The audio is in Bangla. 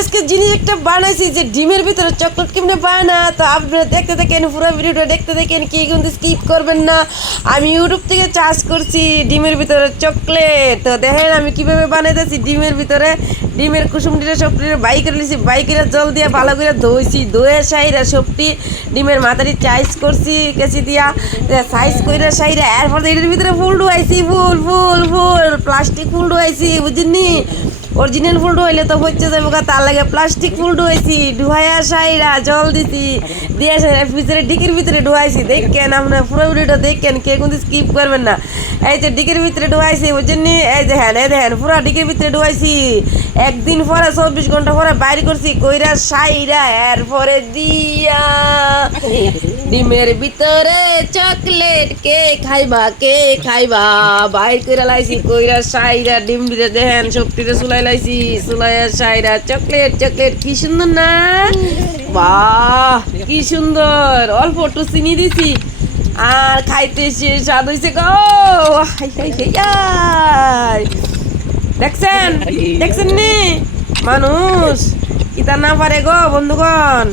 আজকে জিনিস একটা বানাইছি যে ডিমের ভিতরে চকলেট কেমনে বানা। তো আপনারা দেখতে থাকেন, পুরো ভিডিওটা দেখতে থাকেন, কি কিন্তু স্কিপ করবেন না। আমি ইউটিউব থেকে চার্জ করছি ডিমের ভিতরে চকলেট। তো দেখেন আমি কিভাবে বানাইতেছি। ডিমের কুসুমটিরে সবটি বাই করে নিয়েছি, বাই করে জল দিয়ে ভালো করে ধুইছি, ধুয়ে সাইরা সবটি ডিমের মাথাটি সাইজ করছি কেচি দিয়া, সাইজ করে সাইরা এরপর এটার ভিতরে ফুল ঢুকাইছি, ফুল ফুল ফুল প্লাস্টিক ফুল ঢুকাইছি, বুঝিনি। অরিজিনাল ফুল ঢুকাইলে তো হচ্ছে যাবো, তার লাগে প্লাস্টিক ফুল ঢুকাইছি, ঢুকাইয়া সাইরা জল দিছি, দিয়ে ফ্রিজের ডিকির ভিতরে ঢুকাইছি। দেখেন আপনার পুরো ভিডিওটা দেখেন, কে কিন্তু স্কিপ করবেন না। এই যে ডিকির ভিতরে ঢুকাইছি, বুঝছেন, এই দেখেন পুরো ডিকির ভিতরে ঢুকাইছি। একদিন পরে 24 ঘন্টা পরে বাইর করছি কইরা সাইরা, এরপরে দিয়া ডিমের ভিতরে চকলেট কে খাইবা বাইর কইরা লাইছি, কইরা সাইরা ডিম দিতে দেখেন সবটিতে চুলাই লাইছি, চুলাইয়া সাইরা চকলেট চকলেট। কি সুন্দর না? বাহ কি সুন্দর। অল্প একটু চিনি দিছি আর খাইতে স্বাদ হয়েছে গো। দেখছেন নি মানুষ ইতা না পারে গো বন্ধুগণ।